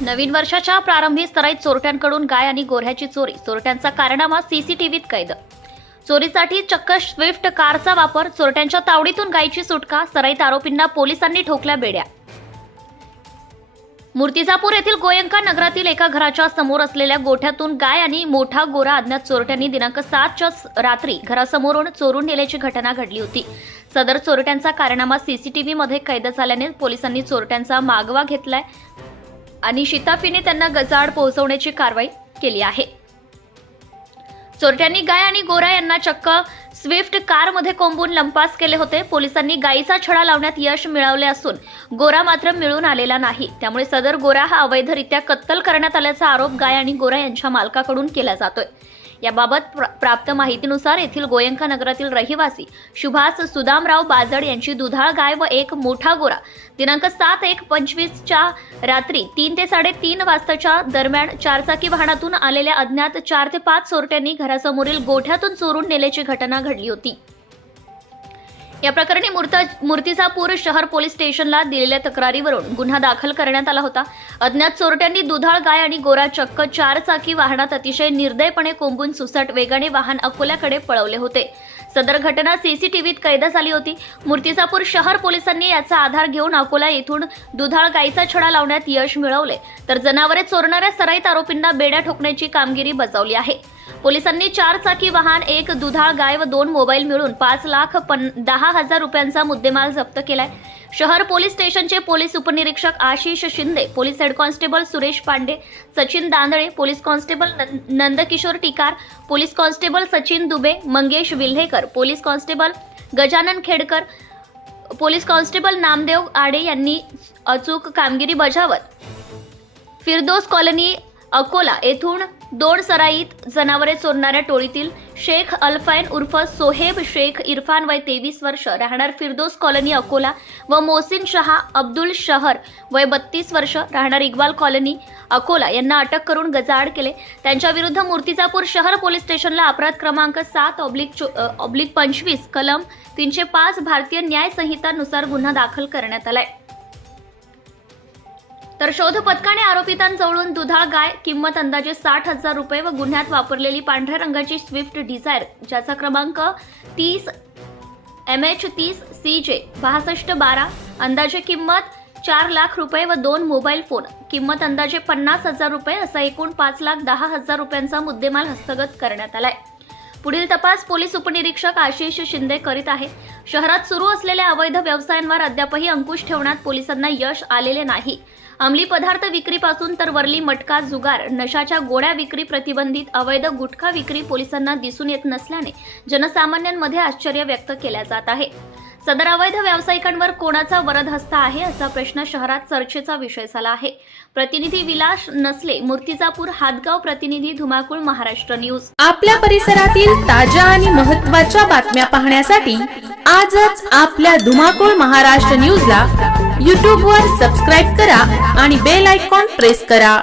नवीन वर्षाच्या प्रारंभी सराईत चोरट्यांकडून गाय आणि गोऱ्ह्याची चोरी. चोरट्यांचा कारनामा सीसीटीव्हीत कैद. चोरीसाठी चक्क स्विफ्ट कारचा वापर चोरट्यांच्या तावडीतून गायची सुटका सराईत आरोपींना पोलिसांनी ठोकल्या बेड्या. मूर्तिजापूर येथील गोयंका नगरातील एका घराच्या समोर असलेल्या गोठ्यातून गाय आणि मोठा गोरा अज्ञात चोरट्यांनी दिनांक सातच्या रात्री घरासमोरून चोरून नेल्याची घटना घडली होती. सदर चोरट्यांचा कारनामा सीसीटीव्हीमध्ये कैद झाल्याने पोलिसांनी चोरट्यांचा मागवा घेतलाय. आणि शिताफीने त्यांना गजाआड पोहोचवण्याची कारवाई केली आहे. चोरट्यांनी गाय आणि गोरा यांना चक्क स्विफ्ट कारमध्ये कोंबून लंपास केले होते. पोलिसांनी गायीचा छडा लावण्यात यश मिळवले असून गोरा मात्र मिळून आलेला नाही. त्यामुळे सदर गोरा हा अवैधरित्या कत्तल करण्यात आल्याचा आरोप गाय आणि गोरा यांच्या मालकाकडून केला जातोय. याबाबत प्राप्त माहितीनुसार येथील गोयंका नगरातील रहिवासी सुभाष सुदामराव बाजड यांची दुधाळ गाय व एक मोठा गोरा. दिनांक सात एक पंचवीसच्या रात्री तीन ते साडेतीन वाजताच्या दरम्यान चारचाकी वाहनातून आलेल्या अज्ञात चार ते पाच चोरट्यांनी घरासमोरील गोठ्यातून चोरून नेल्याची घटना घडली होती. या प्रकरणी मूर्तिजापूर शहर पोलीस स्टेशनला दिलेल्या तक्रारीवरून गुन्हा दाखल करण्यात आला होता. अज्ञात चोरट्यांनी दुधाळ गाय आणि गोरा चक्क चार चाकी वाहनात अतिशय निर्दयपणे कोंबून सुसट वेगाने वाहन अकोल्याकडे पळवले होते. सदर घटना सीसीटीव्हीत कैद झाली होती. मूर्तिजापूर शहर पोलिसांनी याचा आधार घेऊन अकोला येथून दुधाळ गायीचा छडा लावण्यात यश मिळवले. तर जनावरे चोरणाऱ्या सराईत आरोपींना बेड्या ठोकण्याची कामगिरी बजावली आहे. पोलिसांनी चार चाकी वाहन एक दुधाळ गाय व दोन मोबाईल मिळून पाच लाख पन दहा हजार रुपयांचा मुद्देमाल जप्त केलाय. शहर पोलीस स्टेशनचे पोलीस उपनिरीक्षक Ashish Shinde police head constable Suresh Pande Sachin Dandale police constable Nandkishor Tikar police constable Sachin Dube Mangesh Vilhekar police constable Gajanan Khedkar police constable Namdev Ade यांनी अचूक कामगिरी बजावत. फिरदोस कॉलनी अकोला येथून दोन सराईत जनावरे चोरणाऱ्या टोळीतील शेख अल्फाईन उर्फ सोहेब शेख इरफान वय तेवीस वर्ष राहणार फिरदोस कॉलनी अकोला व मोसिन शहा अब्दुल शहर वय बत्तीस वर्ष राहणार इक्बाल कॉलनी अकोला. यांना अटक करून गजाआड केले. त्यांच्या विरुद्ध मूर्तिजापूर शहर पोलीस स्टेशनला अपराध क्रमांक सात ऑब्लिक चो- ऑब्लिक पंचवीस कलम तीनशे पाच भारतीय न्याय संहितानुसार गुन्हा दाखल करण्यात आलाय. तर शोध पथकाने आरोपितांजवळून दुधाळ गाय किंमत अंदाजे साठ हजार रुपये व गुन्ह्यात वापरलेली पांढऱ्या रंगाची स्विफ्ट डिझायर ज्याचा क्रमांक तीस एम एच तीस सी जे बासष्ट बारा अंदाजे किंमत चार लाख रुपये व दोन मोबाईल फोन किंमत अंदाजे पन्नास हजार रुपये असा एकूण पाच लाख दहा हजार रुपयांचा मुद्देमाल हस्तगत करण्यात आलाय. पुढील तपास पोलीस उपनिरीक्षक आशिष शिंदे करीत आहेत. शहरात सुरू असलेल्या अवैध व्यवसायांवर अद्यापही अंकुश ठेवण्यात पोलिसांना यश आलेले नाही. अंमली पदार्थ विक्रीपासून तर वरली मटका जुगार नशाच्या गोळ्या विक्री प्रतिबंधित अवैध गुटखा विक्री पोलिसांना दिसून येत नसल्याने जनसामान्यांमध्ये आश्चर्य व्यक्त केल्या जात आहे. सदर अवैध व्यावसायिकांवर कोणाचा वरदहस्त आहे असा प्रश्न शहरात चर्चेचा विषय झाला आहे. प्रतिनिधी विलास नसले मूर्तिजापूर हातगाव प्रतिनिधी धुमाकूळ महाराष्ट्र न्यूज. आपल्या परिसरातील ताज्या आणि महत्त्वाच्या बातम्या पाहण्यासाठी आजच आपल्या धुमाकूळ महाराष्ट्र न्यूजला यूट्यूबवर सबस्क्राईब करा आणि बेल आयकॉन प्रेस करा.